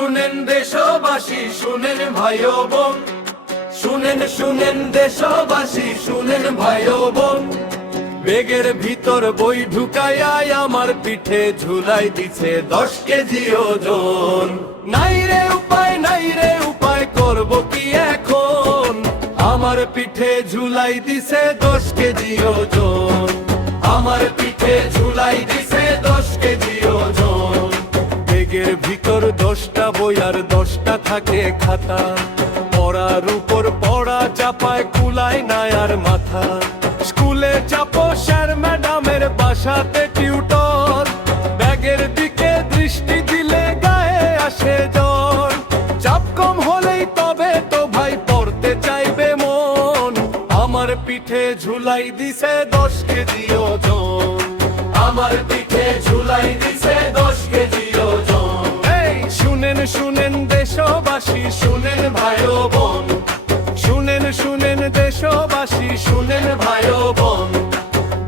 শুনেন দেশবাসী, শুনেন ভাই ও বোন, শুনেন শুনেন দেশবাসী, শুনেন ভাই ও বোন। বেগের ভিতর বই ঢুকাইয়া আমার পিঠে ঝুলাই দিছে 10 কেজি ওজন। নাই রে উপায়, নাই রে উপায়, করব কি এখন? আমার পিঠে ঝুলাই দিছে 10 কেজি ওজন। আমার পিঠে ঝুলাই দিছে 10 কেজি ওজন। বেগের ভিতর 10টা বই আর 10টা থাকে খাতা, পড়ার উপর পড়া চাপায় কুলায় না আর মাথা। স্কুলে চাপো স্যার ম্যাডামের বাসাতে টিউটর, ব্যাগের দিকে দৃষ্টি দিলে গায়ে আসে জ্বর। চাপ কম হলেই তবে তো ভাই পড়তে চাইবে মন। আমার পিঠে ঝুলাই দিছে 10 কেজি ওজন। আমার পিঠে ঝুলাই দিছে 10 কেজি ওজন। এই শুনেন শুনেন দেশবাসী, শুনেন ভাই ও বোন, শুনেন শুনেন দেশবাসী, শুনেন ভাই ও বোন।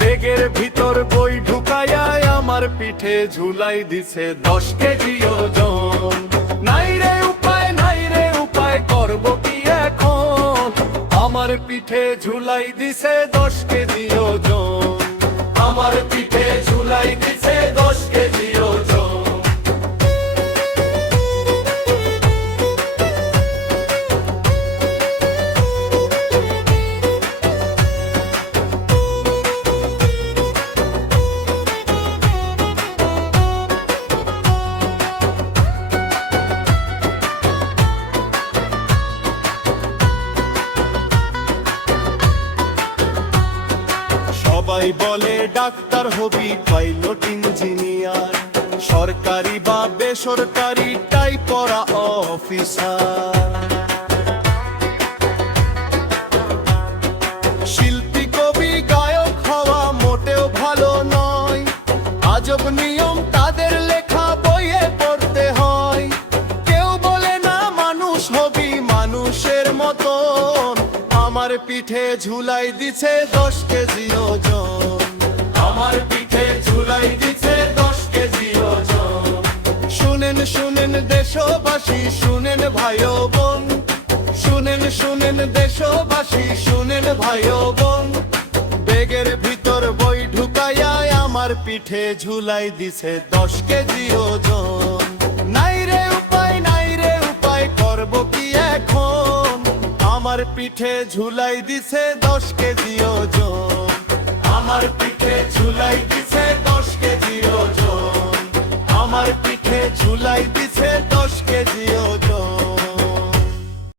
বেগের ভিতর বই ঢুকাইয়া আমার পিঠে ঝুলাই দিছে 10 কেজি ওজন। নাই রে উপায়, নাই রে উপায়, করব কি এখন? আমার পিঠে ঝুলাই দিছে 10 কেজি ওজন। আমার পিঠে ঝুলাই দিছে 10 কেজি ওজন। সবাই বলে ডাক্তার হবি, পাইলট ইঞ্জিনিয়ার, সরকারি বা বেসরকারি টাই পড়া অফিসার। শিল্পী কবি গায়ক হওয়া মোটেও ভালো নয়, আজব নিয়ম তাদের লেখা বইয়ে পড়তে হয়। কেউ বলে না মানুষ হবি মানুষের মতন। আমার পিঠে ঝুলাই দিছে 10 কেজি ওজন। আমার পিঠে ঝুলাই দিছে 10 কেজি ওজন। শুনেন শুনেন দেশবাসী, শুনেন ভাই ও বোন, শুনেন শুনেন দেশবাসী, শুনেন ভাই ও বোন। বেগের ভিতর বই ঢুকাইয়া আমার পিঠে ঝুলাই দিছে 10 কেজি ওজন। নাই রে উপায়, নাই রে উপায়, করব কি এখন? আমার পিঠে ঝুলাই দিছে 10 কেজি ওজন। আমার পিঠে ঝুলাই দিছে 10 কেজি ওজন। আমার পিঠে ঝুলাই দিছে 10 কেজি